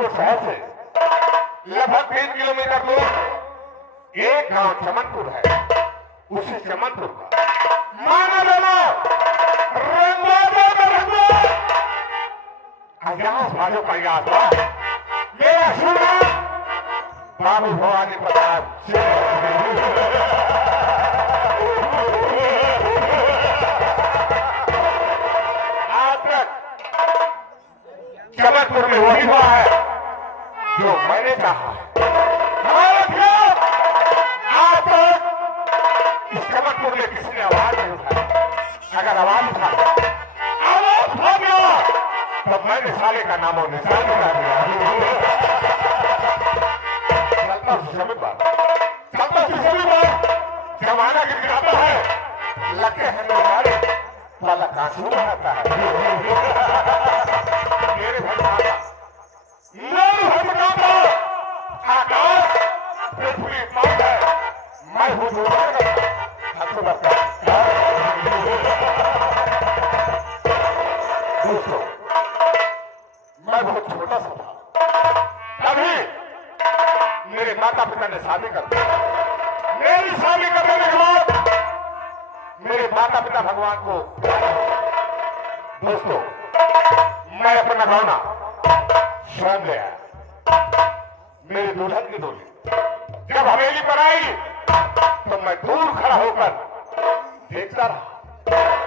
कानपुर शहर से लगभग 3 किलोमीटर दूर एक गांव चमनपुर है। उसी चमनपुर का माना जाना बाजो प्रयास मेरा शुभ बाबू भवानी प्रताप आज तक चमनपुर में वही हुआ है जो मैंने चाहा है। आज तक इस चमनपुर में किसी ने आवाज नहीं उठाई। अगर आवाज उठा तब मैंने साले का नामो निशान मिला दिया। चलता जमाना गिराता है, लगते हैं हमारे वाला कांसू बनाता है। मेरे भटकाता आकाश पृथ्वी मात है, मैं हूँ दोस्तों। मैं बहुत छोटा सा था, तभी मेरे माता पिता ने शादी कर दी। मेरी शादी करने के बाद मेरे माता पिता भगवान को दोस्तों मैं अपना गौना स्वयं ले आया। मेरी दुल्हन की डोली जब हवेली पर आई तो मैं दूर खड़ा होकर देखता रहा।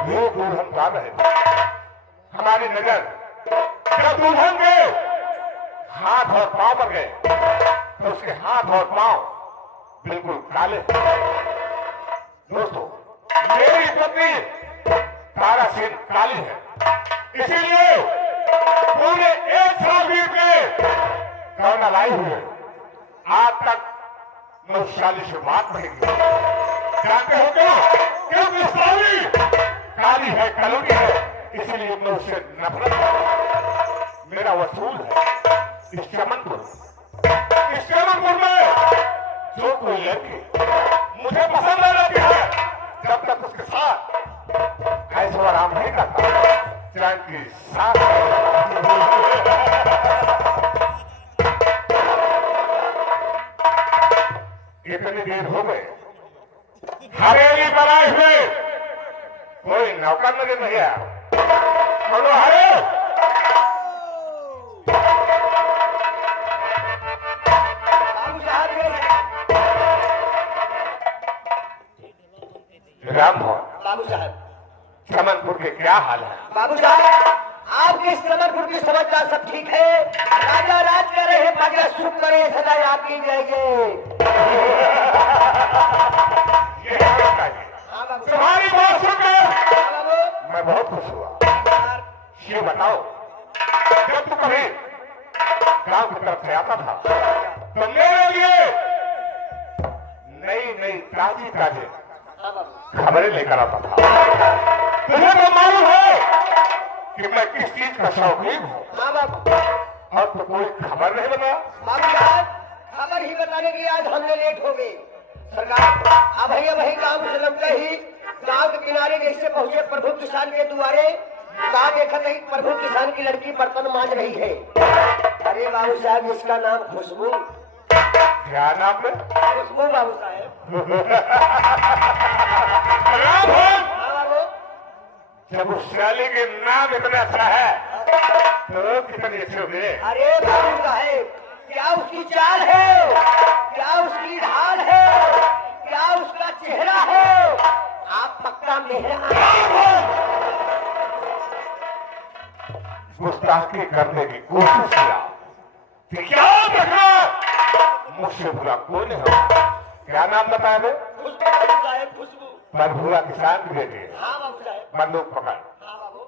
वो दुल्हन गा रहे थे। हमारी नजर जब दुल्हन के हाथ और पांव पर गए तो उसके हाथ और पांव बिल्कुल काले। दोस्तों मेरी पत्नी तारा सिंह काली है, इसीलिए पूरे 1 साल बीत गए गौना लाई हुए। आज तक मैं उस शादी से बात नहीं की। जानते हो क्या? क्योंकि साली काली है, कलोनी है, इसीलिए मैं उससे नफरत। मेरा वसूल है इस चमनपुर में जो कोई लड़की मुझे पसंद आ जाती है, जब तक उसके साथ ऐसा आराम नहीं करता चैन की साथ। इतनी देर हो गए हवेली पर आए हुए कोई नौकर नजर नहीं आया। बोलो हरे राम बाबू साहब, चमनपुर के क्या हाल है? बाबू साहब आपके चमनपुर की समाचार सब ठीक है। राजा राज कर रहे हैं, प्रजा सुख करे, सदा आपकी जय जय। तुम्हारी बात सुनकर मैं बहुत खुश हुआ। ये बताओ, जब तू कभी गांव की तरफ से आता था तो मेरे लिए नई नई ताजी खबरें लेकर आता था। तुझे तो मालूम है कि मैं किस चीज का शौकीन हूँ, और तो कोई खबर नहीं बता। बाबू साहब खबर ही बताने के लिए आज हमने लेट हो गए। सरकार अब गांव से लौटे ही गांव के किनारे जैसे पहुंचे प्रभु किसान के दुआरे, कहा देखा नहीं प्रभु किसान की लड़की बर्तन मांज रही है। अरे बाबू साहब इसका नाम खुशबू। क्या नाम है? खुशबू बाबू साहब। जब उस शाली के नाम इतना अच्छा है तो कितनी अच्छी होगी। अरे बाबू साहब क्या उसकी चाल है, क्या उसकी ढाल है, क्या उसका चेहरा है, आप पक्का मेहरा गुस्ताखी करने की कोशिश किया। क्या देखना मुझसे बुरा कोई नहीं होगा। क्या नाम बताया थे? खुशबू। मधुरा किसान की बेटी। हाँ बाबू साहब। बंदूक पकड़। हाँ बाबू।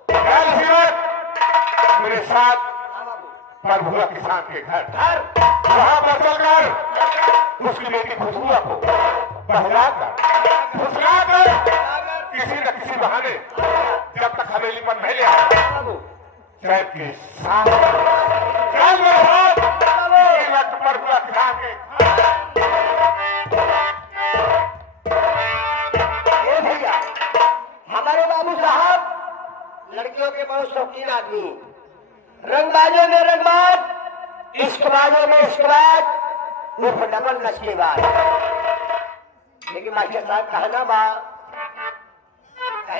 मेरे साथ मधुरा किसान के घर वहां पर चलकर उसकी बेटी खुशबुआ को बहलाकर फुसलाकर किसी न किसी बहाने जब तक हवेली पर नहीं ले आए चैन के साथ मधुरा किसान के हमारे बाबू साहब लड़कियों के बहुत शौकीन आदमी, रंगबाजों में रंगबाज, इश्कबाजों में इश्कबाज, उर्फ डबल नशेबाज। लेकिन मास्टर साहब कहना बा,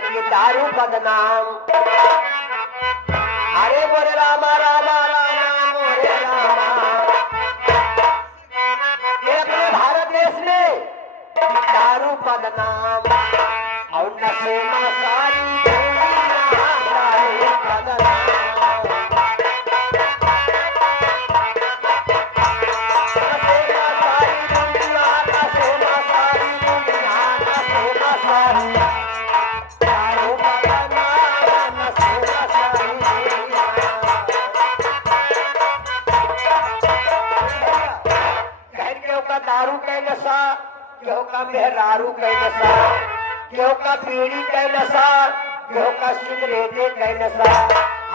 ये दारू बदनाम, अरे बोले रामा रामा रामा मोरे रामा। ये अपने भारत देश में दारू बदनाम और नशे में सारी दुनिया दारू बदनाम। नशे में सारी दुनिया, नशे में सारी दुनिया, नशे में सारी दारू बदनाम, नशे में सारी दुनिया। कहन के होगा दारू का नशा, केहू का मेहरारू का नशा, केहू का बीड़ी का नशा, केहू का सिगरेटे का नशा।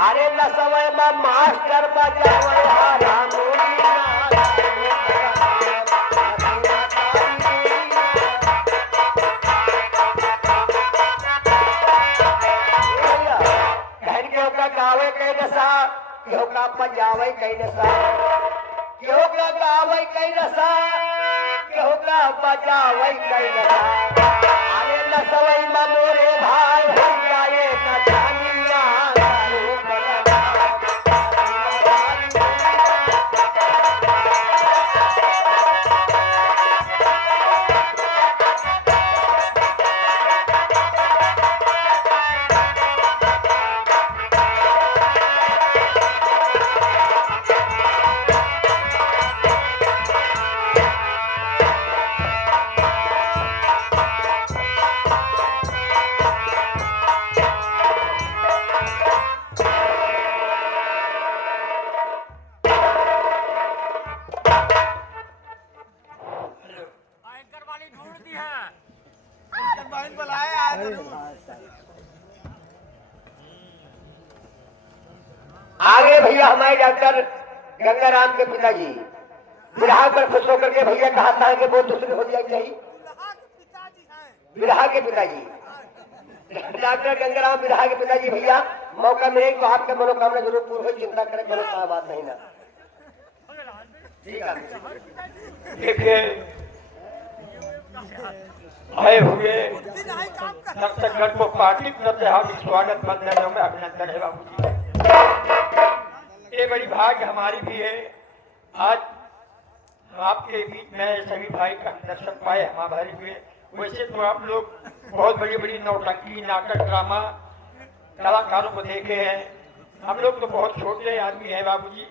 अरे नशवे में मास्टर बजावे हारमोनिया। कहन केहू का गावे का नशा, केहू का बजावे का नशा, केहू का गावे का नशा, केहू का बजावे का नशा। अरे नशवई में मोरे भाई हो जाए नचानिया दारू बदनाम। आगे भैया हमारे डॉक्टर गंगाराम के पिताजी विराग पर खुश होकर के भैया कहा था कि वो दूसरे हो जाए चाहिए। विराग के पिताजी डॉक्टर गंगाराम विराग के पिताजी, भैया मौका मिले तो आपका मनोकामना जरूर पूर्ण हो, चिंता करें कोनो क्या बात नहीं ना। ठीक है, देखिए आए हुए दर्शकगण को पार्टी तरफ से हम स्वागत बंधनों में अभिनंदन है बाबू जी। ये बड़ी भाग्य हमारी भी है आज आपके बीच में सभी भाई का दर्शन पाए हमारे हुए। वैसे तो आप लोग बहुत बड़ी बड़ी नौटंकी नाटक ड्रामा कलाकारों को देखे हैं, हम लोग तो बहुत छोटे आदमी हैं बाबूजी।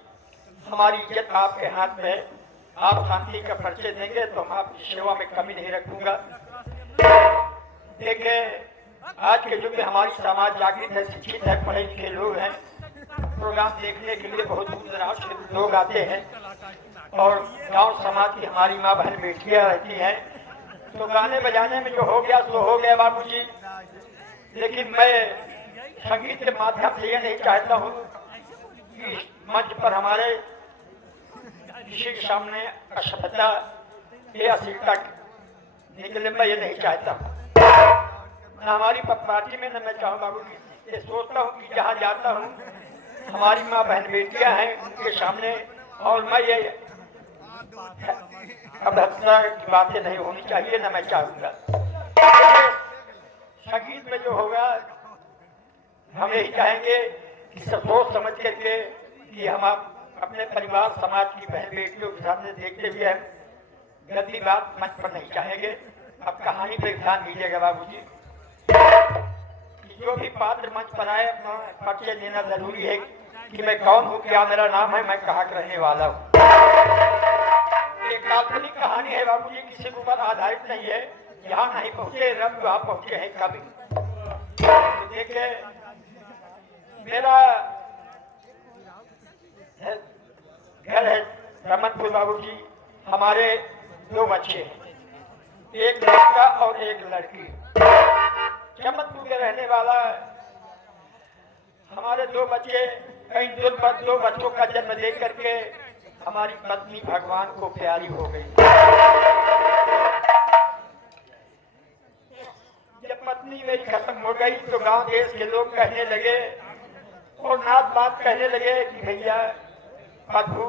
हमारी इज्जत आपके हाथ में, आप शांति का परिचय देंगे तो हम आपकी सेवा में कमी नहीं रखूंगा। देखिए आज के युग में हमारी समाज जागृत है, शिक्षित है, पढ़े लिखे लोग हैं। प्रोग्राम देखने के लिए बहुत दूर दराज से लोग आते हैं और गांव समाज की हमारी माँ बहन बेटियां रहती हैं। तो गाने बजाने में जो हो गया सो हो गया बाबूजी। लेकिन मैं संगीत के माध्यम से ये नहीं चाहता हूँ कि मंच पर हमारे किसी के सामने असभ्यता या अश्लीलता निकले, मैं ये नहीं चाहता हूँ। न हमारी पार्टी में न मैं चाहूँ बाबू जी, ये सोचता हूँ कि जहाँ जाता हूँ हमारी माँ बहन बेटियां हैं उनके सामने, और मैं ये अभद्रता की बातें नहीं होनी चाहिए न मैं चाहूँगा। संगीत में जो होगा हम यही चाहेंगे कि सब सोच समझ करके कि हम अपने परिवार समाज की बहन बेटियों के सामने देखते हुए हम गंदी बात मंच पर नहीं चाहेंगे। अब कहानी पे ध्यान दीजिएगा बाबूजी। जो भी पात्र मंच पर आए अपना परिचय देना जरूरी है कि मैं कौन हूँ, क्या मेरा नाम है, मैं कहाँ का रहने वाला हूँ। एक काल्पनिक कहानी है बाबूजी, किसी के ऊपर आधारित नहीं है। यहाँ नहीं पहुँचे रब वहाँ पहुँचे हैं कभी। तो देखिए मेरा घर है रमनपुर बाबूजी, हमारे दो बच्चे हैं, एक लड़का और एक लड़की। चमनपुर के रहने वाला हमारे दो बच्चे, कई दो बच्चों का जन्म दे करके हमारी पत्नी भगवान को प्यारी हो गई। जब पत्नी मेरी खत्म हो गई तो गांव देश के लोग कहने लगे और नात बात कहने लगे कि भैया मधु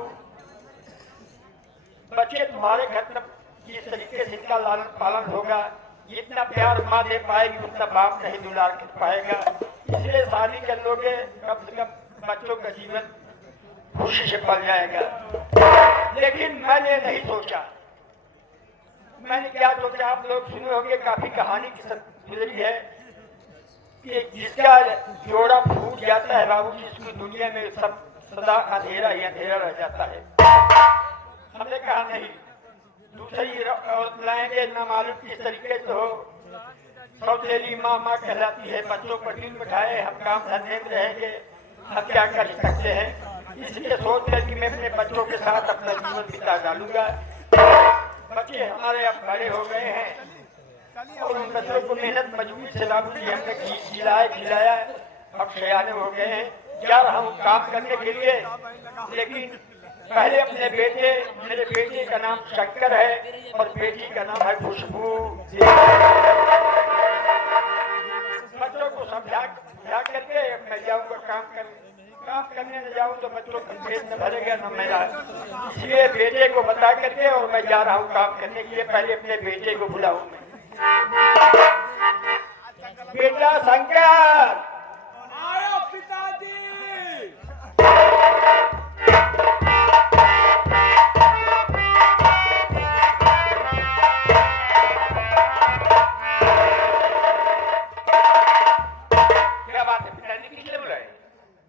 बच्चे तुम्हारे घर तक जिस तरीके से इनका लालन पालन होगा, जितना प्यार माँ दे पाएगी उतना बाप नहीं दुलार कर पाएगा। इसलिए शादी कर लोगे, कम से कम बच्चों का जीवन खुशी से पल जाएगा। लेकिन मैंने नहीं सोचा, मैंने क्या सोचा, आप लोग सुने होंगे, काफी कहानी गुजरी है कि जिसका जोड़ा फूट जाता है बाबू जी, इसकी दुनिया में सब सदा अंधेरा ही अंधेरा रह जाता है। हमने कहा नहीं, दूसरी औरत लाएंगे, न मालूम किस तरीके से हो, सौतेली माँ माँ कहलाती है, बच्चों पर दिल बिठाए, हम काम धंधे में रहेंगे, हम क्या कर सकते हैं। इसलिए सोच कर कि मैं अपने बच्चों के साथ अपना जीवन बिता डालूंगा। बच्चे हमारे अब बड़े हो गए हैं और उन बच्चों को मेहनत मजबूरी से बाबू जी हमने खिलाया, अब सयाने हो गए हैं, जा रहा हूँ काम करने के लिए। लेकिन पहले अपने बेटे, मेरे बेटे का नाम शंकर है और बेटी का नाम है खुशबू। बच्चों को समझा करके मैं जाऊँगा काम करने न जाऊँ तो बच्चों का पेट न भरेगा न मेरा। इसलिए बेटे को बता करके और मैं जा रहा हूँ काम करने के लिए। पहले अपने बेटे को बुलाऊं मैं। बेटा शंकर, आयो पिताजी। क्या बात है पिताजी, किस लिए बुलाए?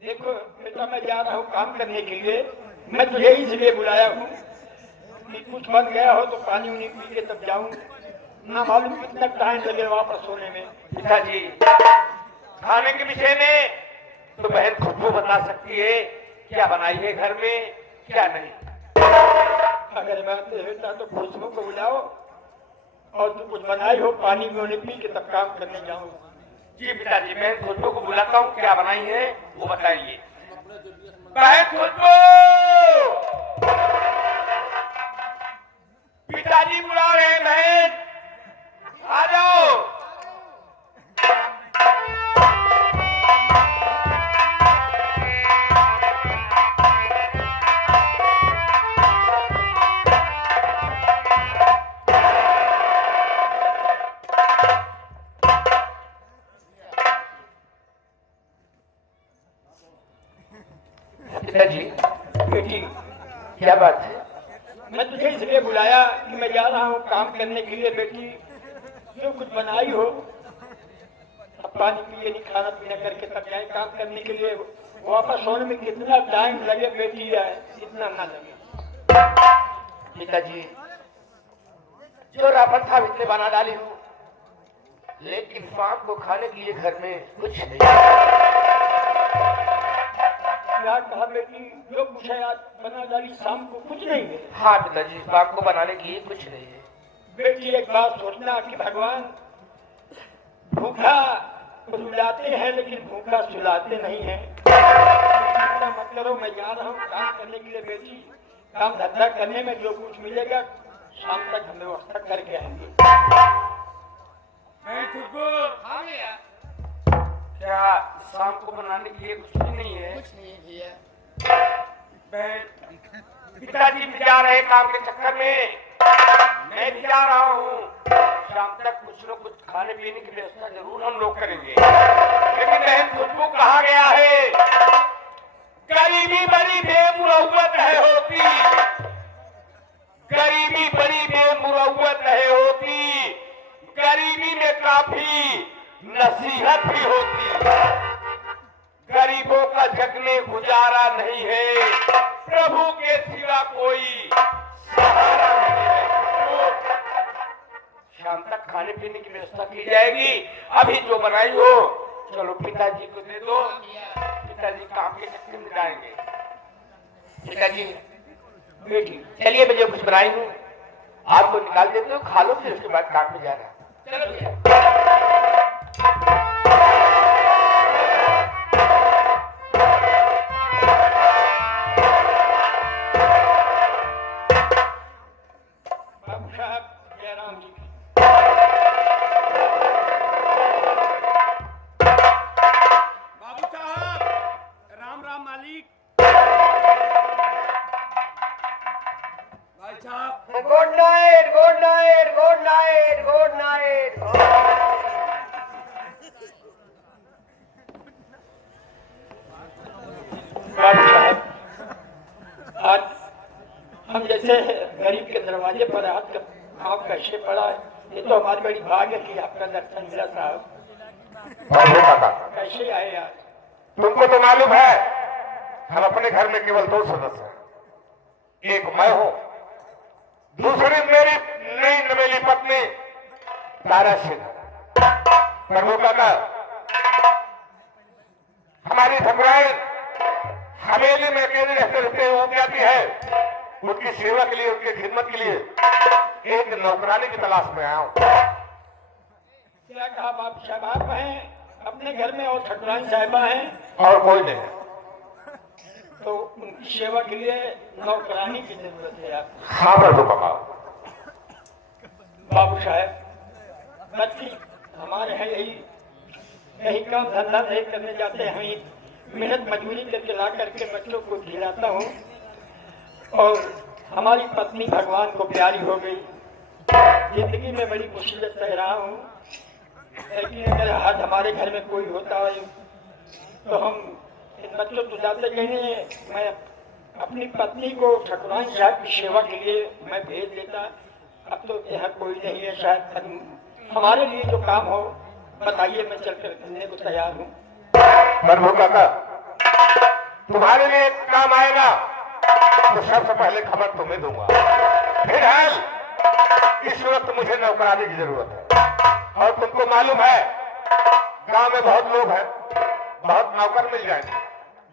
देखो बेटा, मैं जा रहा हूँ काम करने के लिए, मैं तुझे इसलिए बुलाया हूँ कि कुछ बन गया हो तो पानी उनी पी के तब जाऊँ, ना मालूम कितना टाइम लगे वापस होने में। पिताजी, खाने के विषय में तो बहन खुशबू बता सकती है, क्या बनाई है घर में क्या नहीं। अगर बात बेटा तो खुशबू को बुलाओ और तू कुछ बनाई हो, पानी में पी के तब काम करने जाऊँ। जी पिताजी, मैं खुशबू को बुलाता हूँ, क्या बनाई है वो बताइए। बहन खुशबू, पिताजी बुला रहे हैं, बहन आ जाओ। पिताजी, बेटी क्या बात है? मैं तुझे इसलिए बुलाया कि मैं जा रहा हूँ काम करने के लिए। बेटी जो कुछ बनाई हो, अब पानी पिए नहीं, खाना पीना करके तब जाए काम करने के लिए। वापस होने में कितना टाइम लगे बेटी, इतना ना लगे। पिताजी, जो रावण था इतने बना डाली हूँ, लेकिन सांप को खाने के लिए घर में कुछ नहीं। क्या कहा बेटी, जो कुछ है आज बना डाली, शाम को कुछ नहीं है। हाँ पिताजी, शाम को बनाने के लिए कुछ नहीं है। बेटी एक बात सोचना कि भगवान भूखा रुलाते हैं लेकिन भूखा सुलाते नहीं है। चिंता मत करो, मैं जा रहा हूँ काम करने के लिए। बेटी काम धंधा करने में जो कुछ मिलेगा शाम तक हम व्यवस्था करके आएंगे। मैं खुशबू। हाँ भैया। क्या शाम को बनाने के लिए कुछ भी नहीं है? कुछ नहीं भैया। पिताजी भी जा रहे काम के चक्कर में, मैं भी जा रहा हूँ। शाम तक कुछ न कुछ खाने पीने की व्यवस्था जरूर हम लोग करेंगे। लेकिन बहन खुशबू कहा गया है, गरीबी बड़ी बेमुरौवत है होती, गरीबी बड़ी बेमुरौवत है होती, गरीबी में काफी नसीहत भी होती। गरीबों का जग में गुजारा नहीं है, प्रभु के सिवा कोई सहारा नहीं है। शाम तक खाने पीने की व्यवस्था की जाएगी। अभी जो बनाई हो चलो पिताजी को दे दो, पिताजी काम के चक्कर में जाएंगे। पिताजी, बेटी चलिए, मैं जो कुछ बनाई हूँ आपको निकाल देते हो, खा लो, फिर उसके बाद काम में जा रहा है। चलो भैया। बाबू साहब, जय राम जी। बाबू साहब, राम राम मालिक। भाई साहब, जैसे गरीब के दरवाजे पर हाथ का भाव कैसे पड़ा है। ये तो हमारी बड़ी भाग्य की आपका दर्शन मिला साहब। प्रभु काका, कैसे आए यार? तुमको तो मालूम है हम अपने घर में केवल 2 सदस्य हैं। एक मैं हूं, दूसरी मेरी नई नवेली पत्नी तारा सिंह। प्रभु काका, हमारी ठकुराइन हवेली में अकेले रहते रहते हो जाती है। उनकी सेवा के लिए, उनकी खिदमत के लिए एक नौकरानी की तलाश में आया हूं। क्या कहा बाप साहब? आप हैं अपने घर में और ठकुराइन साहिबा हैं और कोई नहीं, तो उनकी सेवा के लिए नौकरानी की जरूरत है आप। हाँ प्रभु काका। बाबू साहब, बच्ची हमारे हैं यही काम धंधा नहीं करने जाते हैं, मेहनत मजदूरी करके ला करके बच्चों को खिलाता हूँ। और हमारी पत्नी भगवान को प्यारी हो गई। जिंदगी में बड़ी मुसीबत सह रहा हूँ, लेकिन अगर आज हमारे घर में कोई होता है तो हम इन बच्चों को जाते कहने मैं अपनी पत्नी को ठकुराइन साहब की सेवा के लिए मैं भेज देता। अब तो यहाँ कोई नहीं है, शायद हमारे लिए जो काम हो बताइए, मैं चलकर करने को तैयार हूँ। प्रभु काका, तुम्हारे लिए एक काम आएगा तो सबसे पहले खबर तुम्हें दूंगा। फिलहाल इस वक्त मुझे नौकरानी की जरूरत है और तुमको मालूम है गांव में बहुत लोग हैं, बहुत नौकर मिल जाएंगे,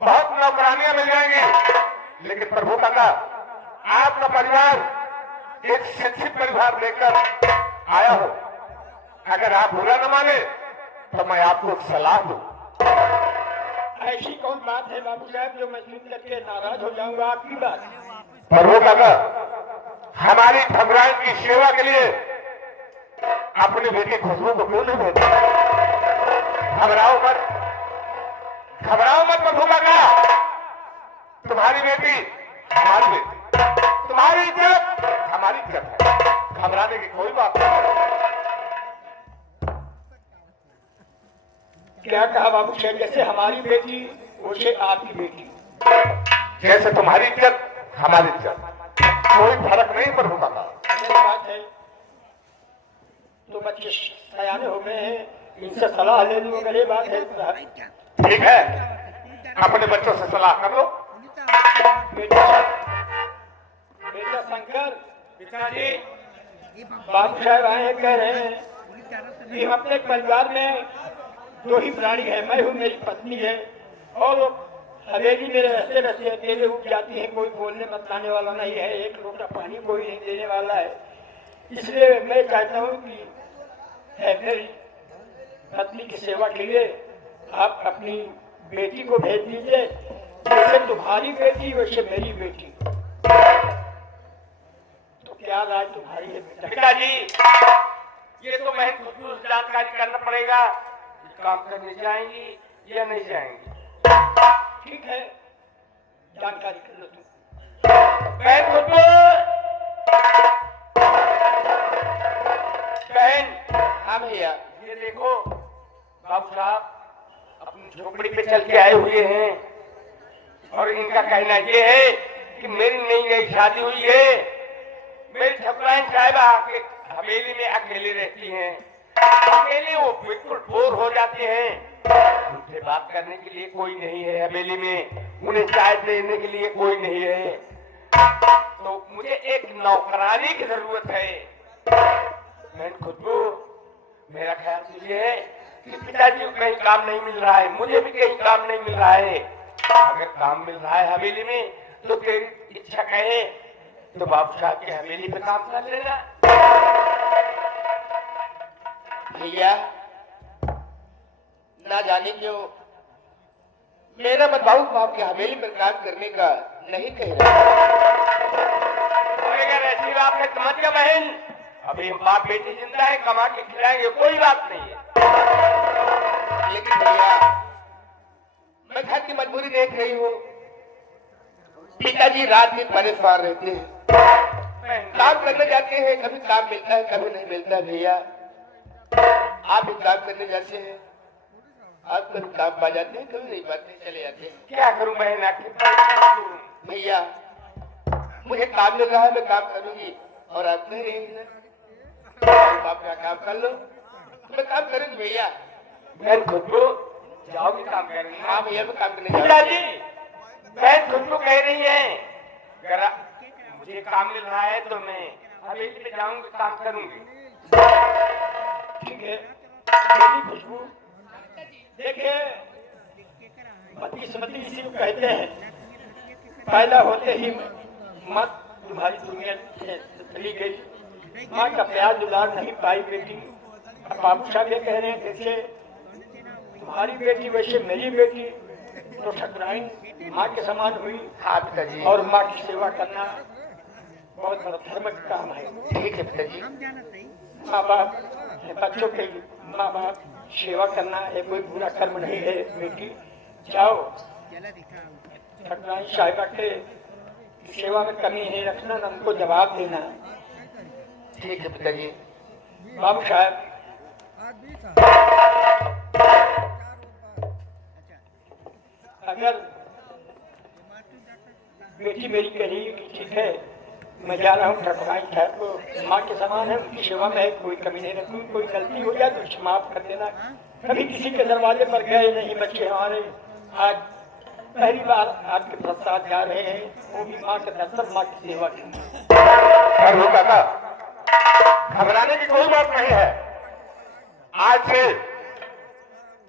बहुत नौकरानियां मिल जाएंगी, लेकिन प्रभु काका आपका परिवार एक शिक्षित परिवार लेकर आया हो। अगर आप बुरा न माने तो मैं आपको एक सलाह दूं। ऐसी कौन बात है बाबू साहब जो मैं सुन करके नाराज हो जाऊंगा? आपकी बात। प्रभु काका, हमारी ठकुराइन की सेवा के लिए अपनी बेटी खुशबू को क्यों नहीं भेजा? घबराओ मत, घबराओ मत प्रभु काका। तुम्हारी बेटी हमारी बेटी, तुम्हारी इज्जत हमारी इज्जत है। घबराने की कोई बात नहीं। क्या कहा बाबू साहब? जैसे हमारी बेटी वैसे आपकी बेटी। जैसे तुम्हारी इज्जत हमारी इज्जत, कोई फर्क नहीं प्रभु काका। ये बात है तो बच्चे सयाने हो गए हैं, इनसे सलाह ले लूं अगर ये बात है तो। ठीक है, अपने बच्चों से सलाह कर लो। बेटा शंकर, पिताजी, बाबू साहब आए हैं, कह रहे हैं कि हम अपने परिवार में 2 ही प्राणी है, मैं हूँ, मेरी पत्नी है, और हवेली में रहते रहते अकेले उठ जाती है। कोई बोलने बताने वाला नहीं है, एक लोटा पानी कोई नहीं देने वाला है। इसलिए मैं चाहता हूँ कि मेरी पत्नी की सेवा के लिए आप अपनी बेटी को भेज दीजिए। जैसे तुम्हारी बेटी वैसे मेरी बेटी। तो क्या राय तुम्हारी है बेटा? पिताजी, ये तो मैं खुद जानकारी करना पड़ेगा, काम करने जाएंगी या नहीं जाएंगी। ठीक है, जानकारी कर लो तुम। बहन खुशबू, बहन। हाँ भैया, ये देखो बाबू साहब अपनी झोपड़ी पे चल के आए हुए हैं और इनका कहना ये है कि मेरी नई नई शादी हुई है, मेरी ठकुराइन साहिबा आके हवेली में अकेली रहती हैं, अकेले वो बिल्कुल बोर हो जाते हैं। उनसे बात करने के लिए कोई नहीं है हवेली में, उन्हें चाय देने के लिए कोई नहीं है, तो मुझे एक नौकरानी की जरूरत है। बहन खुशबू, मेरा ख्याल तो ये है कि पिताजी को कहीं काम नहीं मिल रहा है, मुझे भी कहीं काम नहीं मिल रहा है। अगर काम मिल रहा है हवेली में तो तेरी इच्छा कहे तो बाबू साहब की हवेली पे काम कर लेना। भैया, ना जाने क्यों मेरा बताऊ बाप की हवेली पर काम करने का नहीं कह रहा। अगर ऐसी बात है तो मत जा बहन, अभी बाप बेटी जिंदा है, कमा के खिलाएंगे, कोई बात नहीं है। लेकिन भैया, मैं घर की मजबूरी देख रही हूँ। पिताजी रात दिन परेशान रहते हैं, काम करने जाते हैं, कभी काम मिलता है कभी नहीं मिलता है। भैया, आप भी काम करने जाते हैं, आप कभी काम पा जाते हैं कभी नहीं पाते, चले जाते हैं। क्या करूं बहन, आखिर भैया, मुझे काम मिल रहा है, मैं काम करूंगी और आप नहीं रहेंगे सर। आप अपना काम कर लो, मैं काम करूंगी भैया। बहन खुशबू जाओगे काम करेंगे? हाँ भैया, मैं काम करने जा रहा पिताजी, बहन खुशबू कह रही है अगर मुझे काम मिल रहा है तो मैं हवेली पे जाऊंगी, काम करूंगी। ठीक है बेटी खुशबू, देखिए बदकिस्मती इसी को कहते हैं। पैदा होते ही माँ तुम्हारी दुनिया से चली गई, माँ का प्यार दुलार नहीं पाई बेटी। अब बाबू साहब ये कह रहे हैं जैसे तुम्हारी बेटी वैसे मेरी बेटी, तो ठकुराइन माँ के समान हुई। हाँ पिताजी। और माँ की सेवा करना बहुत बड़ा धर्म का काम है। ठीक है पिताजी। माँ बाप बच्चों के माँ बाप सेवा करना ये कोई बुरा कर्म नहीं है बेटी। जाओ ठकुराइन साहिबा के सेवा में कमी नहीं रखना, न उनको जवाब देना। ठीक है पिताजी। बाबू साहब अगर बेटी मेरी कह रही है कि ठीक है मैं जा रहा हूँ ठकुराइन साहब को माँ के समान है, उनकी सेवा में कोई कमी नहीं रखूँ, कोई गलती हो जाए तो माफ कर देना। कभी किसी के दरवाजे पर गए नहीं बच्चे हमारे, आज पहली बार आपके साथ जा रहे हैं, वो भी माँ के दर्शन माँ की सेवा की। प्रभु काका, घबराने की कोई बात नहीं है। आज से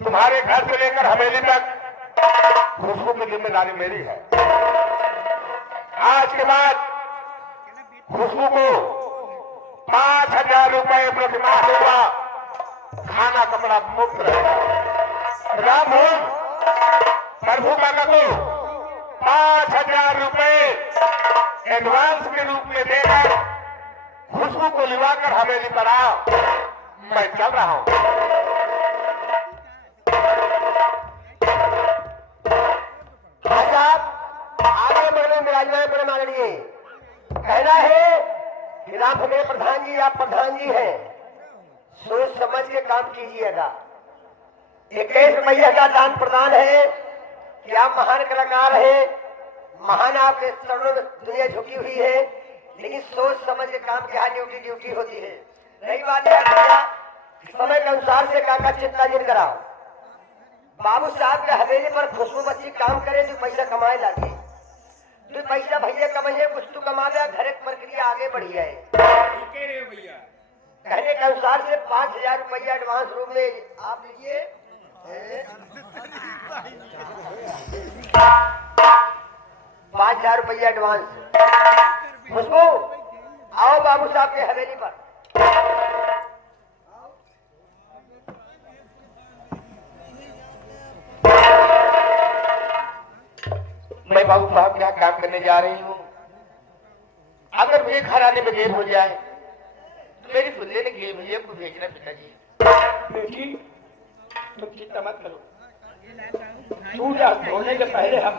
तुम्हारे घर से लेकर हवेली तक खुशबू की जिम्मेदारी मेरी है। आज के बाद खुशबू को 5,000 रुपए प्रतिमाह देगा, खाना कपड़ा मुफ्त रहेगा। राम भोज प्रभु काका को 5,000 रुपए एडवांस के रूप में देकर खुशबू को लिवाकर हवेली पर आओ, मैं चल रहा हूं। हाँ साहब, आगे बढ़ने विराजमान बड़े माननीय, कहना है कि राम भगवान प्रधान जी, आप प्रधान जी हैं, सोच समझ के काम कीजिएगा। 21 रुपया का दान प्रदान है कि आप महान कलाकार हैं, महान आपके चरणों में दुनिया झुकी हुई है, लेकिन सोच समझ के काम क्या ड्यूटी होती है। रही बात है समय के अनुसार से काका चिंताजिन कराओ। बाबू साहब के हवेली पर खुशबू बच्ची काम करे, जो पैसा कमाए लगे, जो पैसा भैया कमाइए, कुछ तो कमा दे, घर एक प्रक्रिया आगे बढ़ी है। ठीक है रे भैया। कहने के अनुसार से 5,000 रुपया एडवांस रूप में आप लीजिए। 5,000 रुपया एडवांस। खुशबू आओ बाबू साहब के हवेली पर। मैं बाबू साहब के यहाँ काम करने जा रही हूँ। अगर मुझे घर आने में देर हो जाए तो मेरी सुनने ने कही भैया को भेजना पिताजी। बेटी तुम चिंता मत करो, सूरज होने के पहले हम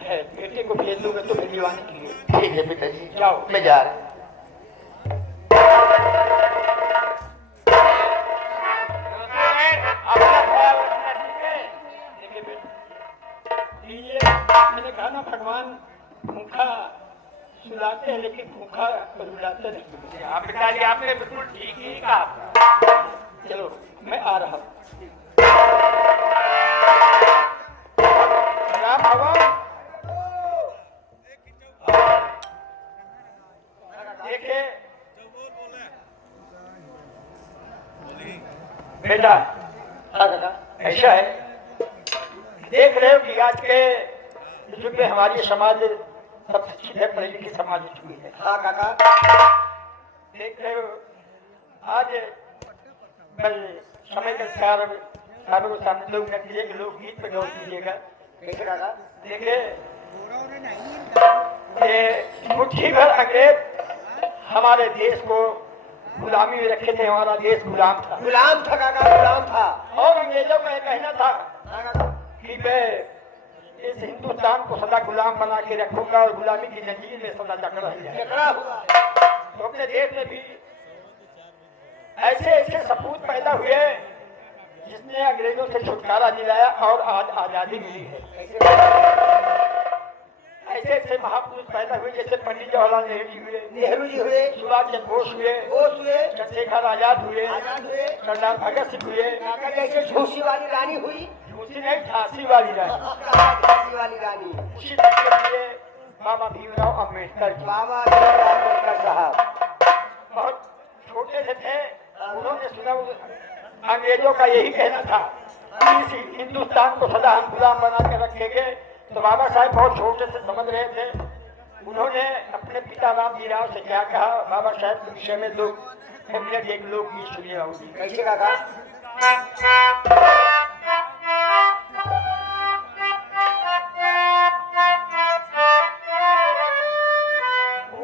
बेटे को भेज दूंगा तुम्हें दीवाने के लिए। ठीक है पिताजी, जाओ। मैं जा रहा हूँ। अपना ख्याल रखना, ठीक है? देखिए बेटी, ये मैंने कहा ना भगवान भूखा सुलाते हैं लेकिन भूखा रुलाते नहीं। हाँ पिताजी, आपने बिल्कुल ठीक ही कहा। चलो मैं आ रहा हूँ। राम भगवान देखिए बेटा, ऐसा है देख रहे हो कि आज के युग में हमारी समाज सबसे अच्छी है, पढ़ी लिखी समाज हुई है। हाँ काका, देख रहे हो आज मैं समय के अनुसार सारों को सामने लोग न कीजिए कि लोग गीत पर गौर कीजिएगा। कैसे काका? देखिए ये मुट्ठी भर अंग्रेज हमारे देश को गुलामी में रखे थे, हमारा देश गुलाम था। गुलाम था काका, गुलाम था। और अंग्रेजों का यह कहना था हाँ काका, कि मैं इस हिंदुस्तान को सदा गुलाम बना के रखूंगा और गुलामी की जंजीर में सदा जकड़ा ही जाएगा। जकड़ा हुआ। तो अपने देश में भी ऐसे ऐसे सपूत पैदा हुए जिसने अंग्रेजों से छुटकारा दिलाया और आज आजादी मिली है। ऐसे ऐसे महापुरुष पैदा हुए जैसे पंडित जवाहरलाल नेहरू जी हुए, नेहरू जी हुए, सुभाष चंद्र बोस हुए, बोस हुए, चंद्रशेखर आजाद हुए, आजाद हुए, सरदार भगत सिंह हुए, काका जैसे झूसी वाली रानी हुई, झूसी नहीं झांसी वाली रानी, झांसी वाली रानी, उसी तरीके से बाबा भीमराव अम्बेडकर जी बाबा भीमराव अम्बेडकर साहब बहुत छोटे से थे। उन्होंने सुना अंग्रेजों का यही कहना था कि इस हिंदुस्तान को सदा हम गुलाम बना के रखेंगे। तो बाबा साहब बहुत छोटे से समझ रहे थे। उन्होंने अपने पिता रामजी राव से क्या कहा, बाबा साहब के विषय में दो मिनट एक लोकगीत सुनिए बाबू जी। कैसे काका?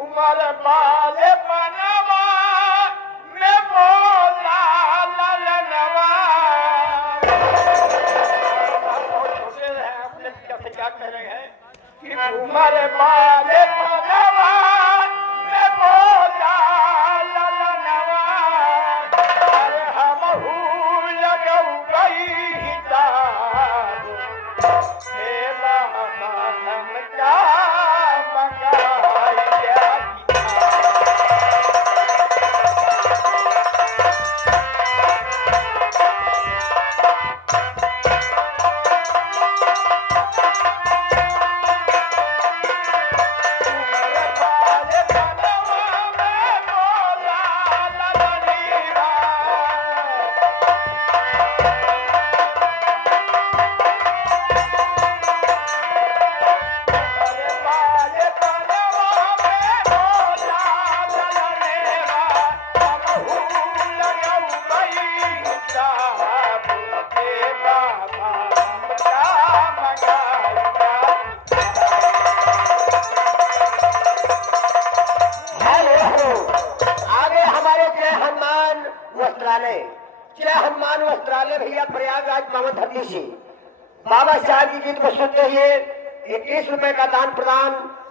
उमर बाले बनवा में बोला ललनवा। बहुत छोटे रहे, अपने पिता से क्या कह रहे हैं कि उमर बाले बनवा में बोला ललनवा। अरे हमहू लगऊ गई हिसाब, हे बाबा हमका मंगाई क्या जय हनुमान वस्त्रालय भैया प्रयागराज मामा धरती से बाबा साहब की गीत को सुनते हुए 21 रुपए का दान प्रदान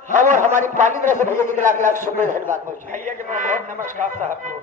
हम और हमारी पाली तरह से भैया जी के लाख लाख शुक्र धन्यवाद पहुंचे। भैया के बहुत नमस्कार साहब को।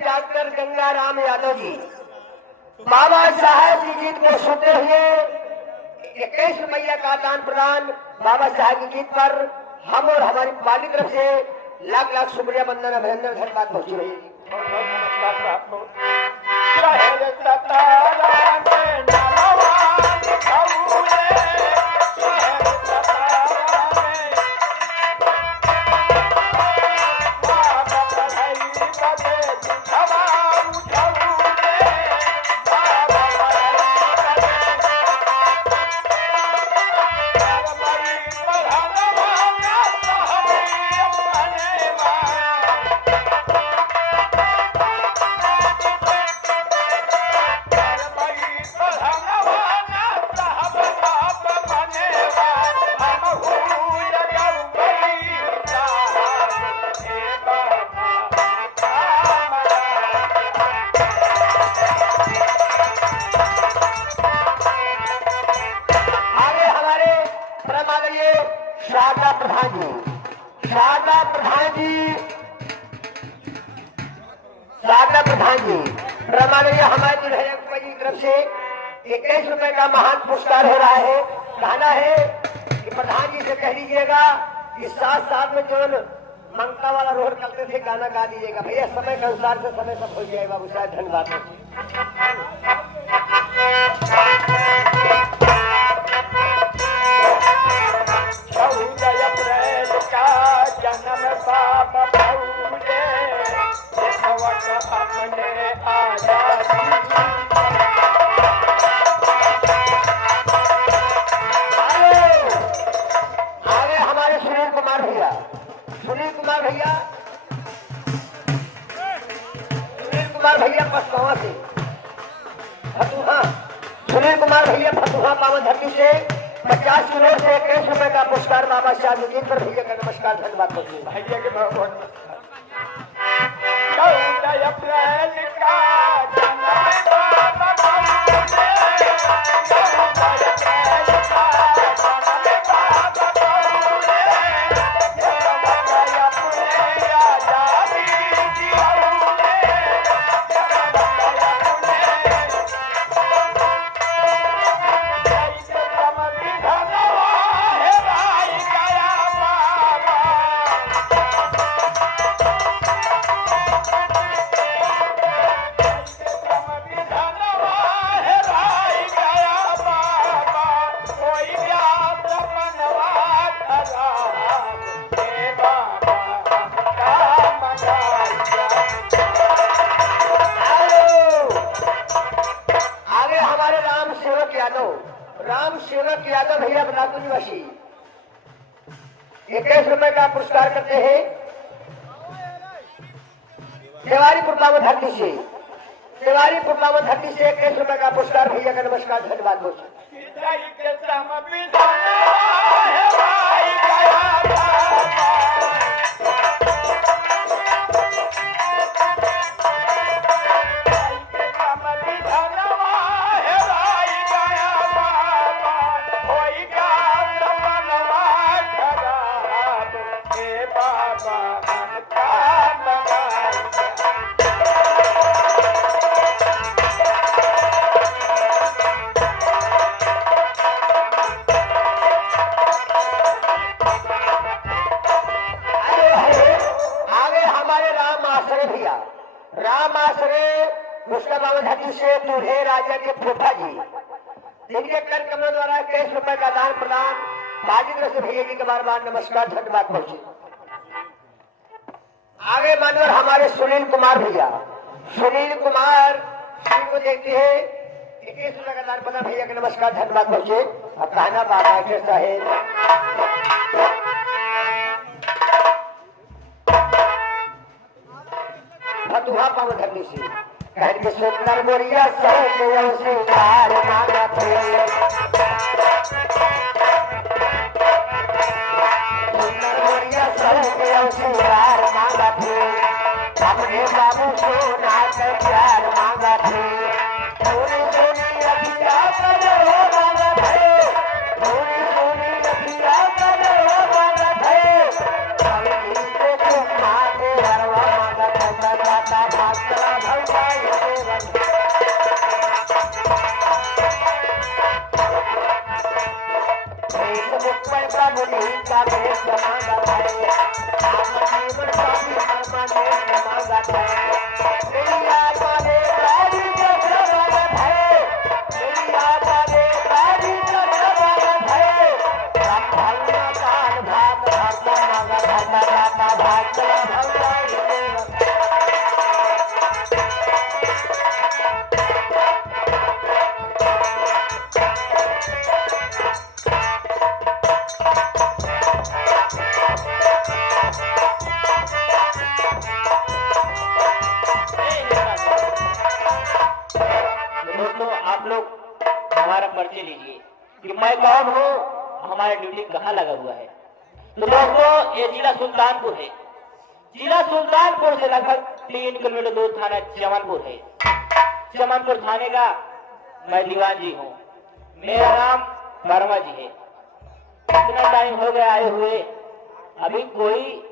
डॉक्टर गंगाराम यादव जी बाबा साहब की गीत को सुनते हुए 21 रुपया का दान प्रदान बाबा साहब की गीत पर हम और हमारी पाली तरफ से लाख लाख शुक्रिया वंदन अभिनंदन धन्यवाद पहुंची रही है। से 21 रुपए का महान पुरस्कार हो रहा है। कहना है कि प्रधान जी से कह दीजिएगा कि साथ साथ में जो मंगता वाला रोहन करते थे गाना गा दीजिएगा। भैया समय के अनुसार से समय सब हो जाएगा बाबू साहब, धन्यवाद। आगे हमारे सुनील कुमार भैया, सुनील कुमार भैया फतुहा से, फतुहा सुनील कुमार भैया फतुहा पावन धरती से 50 किलो से 21 रुपए का पुरस्कार बाबा शाहजुद्दीन पर भैया का नमस्कार, धन्यवाद। भैया के बहुत 14 अप्रैल का जन्म बाबा भाऊ ने, 14 अप्रैल का जन्म बाबा भाऊ ने, अपने आजादी दिलाऊ ने, राम सेवक यादव भैया बदापुर निवासी 21 रुपए का पुरस्कार करते हैं तिवारीपुर पावन धरती से, तिवारीपुर पावन धरती से 21 रुपए का पुरस्कार भैया का नमस्कार, धन्यवाद। राम आश्रय मुस्काबाद धरती से दूल्हे राजा के फूफा जी, जिनके कर कमलों द्वारा 21 रुपए का दान प्रदान बाजी तरफ से भैया जी का बार बार नमस्कार, धन्यवाद पहुंचे। आगे मानवर हमारे सुनील कुमार भैया, सुनील कुमार जी को देखते हैं 21 रुपए का दान प्रदान भैया का नमस्कार, धन्यवाद पहुंचे। अब कहना बाबा साहेब फतुहा पावन धरती से कहन के सुंदर मोरिया सौ सिंगार मांगा थे, सुंदर मोरिया सौ सिंगार मांगा थे, अपने बाबू सोना का प्यार मांगा थे, सोनी सोनी अभिया करो मांगा थे, सोनी सोनी अभिया करो मांगा थे, कभी से तुम मांगे हरवा मांगा थे, जाता भागता भलवाई मुक्कर का मुनि का भेष मांगा है, जीवन का भी परमानेंट मांगा है, मेरी आत्मा ने प्यारी जगह मांगा है, मेरी आत्मा ने प्यारी जगह मांगा है, सब भलना काल भाग भागता मांगा है, जाता भागता भलवाई आप लोग हमारा परिचय लीजिए कि मैं कौन हूँ, हमारा ड्यूटी कहाँ लगा हुआ है। तो दोस्तों ये जिला सुल्तानपुर है, जिला सुल्तानपुर से लगभग 3 किलोमीटर दूर थाना चमनपुर है। चमनपुर थाने का मैं दीवान जी हूँ, मेरा नाम वर्मा जी है। इतना टाइम हो गया आए हुए, अभी कोई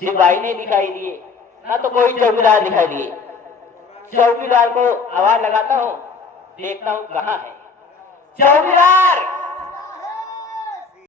सिपाही नहीं दिखाई दिए, ना तो कोई चौकीदार दिखाई दिए। चौकीदार को आवाज लगाता हूँ देखता हूँ कहाँ है। चौकीदार